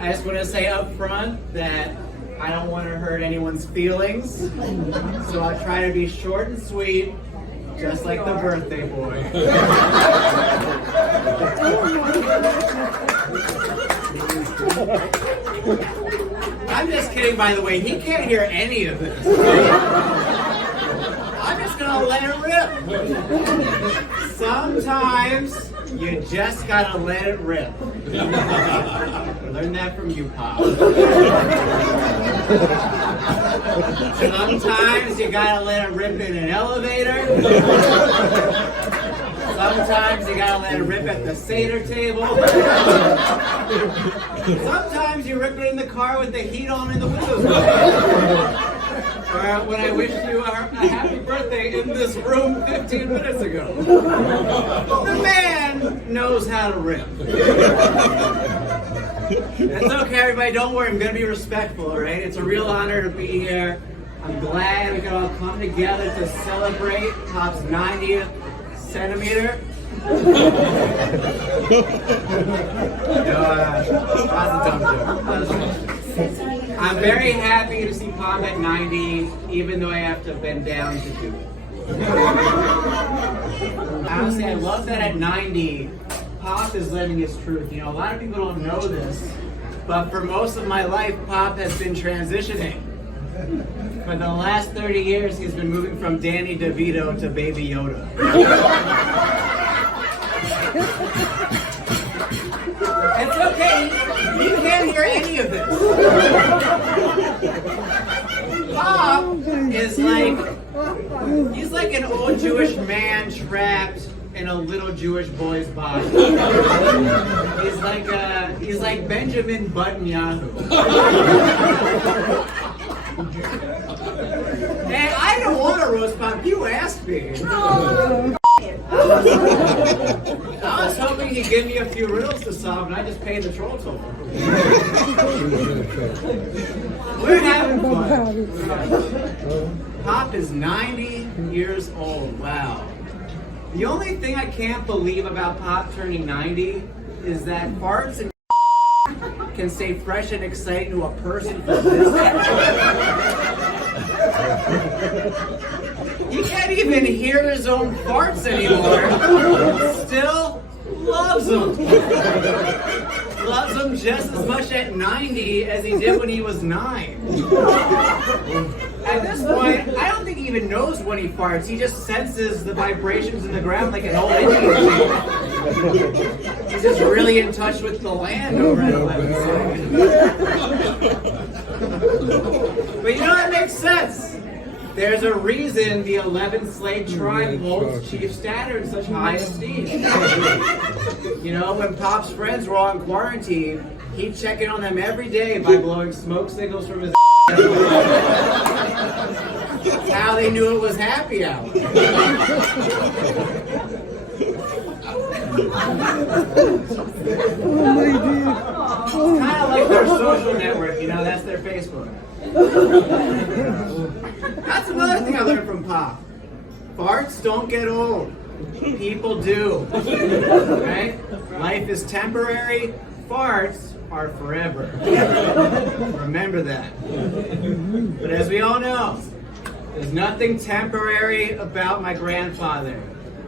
I just want to say up front that I don't want to hurt anyone's feelings, so I'll try to be short and sweet, just like the birthday boy. I'm just kidding, by the way. He can't hear any of this. I'm just gonna let it rip. Sometimes you just gotta let it rip. Learn that from you, Pop. Sometimes you gotta let it rip in an elevator. Sometimes you gotta let it rip at the Seder table. Sometimes you rip it in the car with the heat on and the windows open. Or when I wished you a happy birthday in this room 15 minutes ago. The man knows how to rip. It's okay, everybody. Don't worry. I'm going to be respectful, all right? It's a real honor to be here. I'm glad we can all come together to celebrate Pop's 90th centimeter. I'm very happy to see Pop at 90, even though I have to bend down to do it. Honestly, I love that at 90, Pop is living his truth. You know, a lot of people don't know this, but for most of my life, Pop has been transitioning. For the last 30 years, he's been moving from Danny DeVito to Baby Yoda. It's okay, you can't hear any of this. Pop is he's like an old Jewish man trapped in a little Jewish boy's body. He's like Benjamin Netanyahu. Hey, I don't want to roast Pop, you asked me. I was hoping he'd give me a few riddles to solve, and I just paid the troll toll. We're having fun. Pop is 90 years old. Wow. The only thing I can't believe about Pop turning 90 is that farts and can stay fresh and exciting to a person for this. He can't even hear his own farts anymore. Still loves them. Loves them just as much at 90 as he did when he was 9. At this point, I don't think he even knows when he farts. He just senses the vibrations in the ground like an old Indian. He's just really in touch with the land over at 11. But you know, that makes sense. There's a reason the 11th slave tribe holds Chief Statter in such high esteem. You know, when Pop's friends were all in quarantine, he'd check in on them every day by blowing smoke signals from his how they knew it was happy hour. It's kind of like their social network, you know, that's their Facebook. That's another thing I learned from Pop. Farts don't get old. People do. Right? Life is temporary. Farts are forever. Remember that. But as we all know, there's nothing temporary about my grandfather.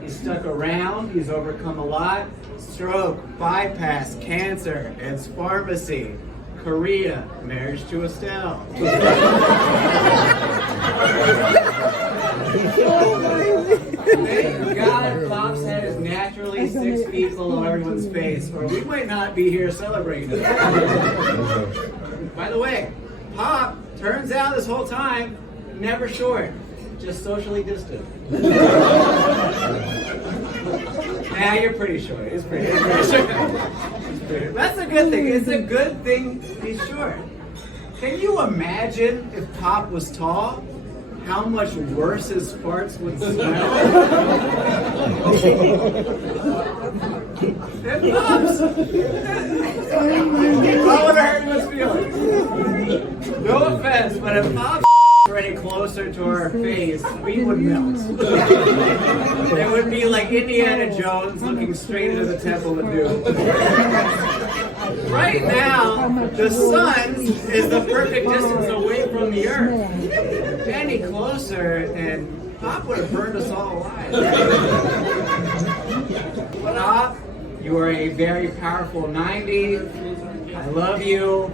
He's stuck around. He's overcome a lot. Stroke, bypass, cancer, it's pharmacy. Korea, marriage to Estelle. Thank God Pop's head is naturally 6 feet below everyone's face, or we might not be here celebrating it. By the way, Pop, turns out this whole time, never short, just socially distant. Nah, you're pretty short. It's pretty short. That's a good thing. It's a good thing he's short. Can you imagine if Pop was tall? How much worse his farts would smell? It pops! What would hurt his feelings? No offense, but if Pop were any closer to our face, we would melt. It would be like Indiana Jones looking straight into the Temple of Doom. Right now, the sun is the perfect distance away from the earth. Any closer, and Pop would have burned us all alive. Pop, you are a very powerful 90. I love you.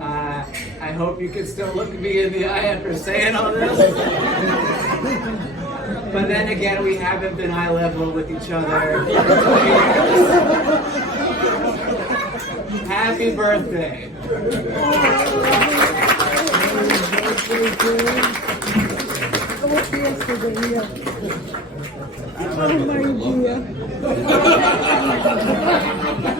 I hope you can still look me in the eye after saying all this. But then again, we haven't been eye level with each other. Happy birthday. Oh my dear.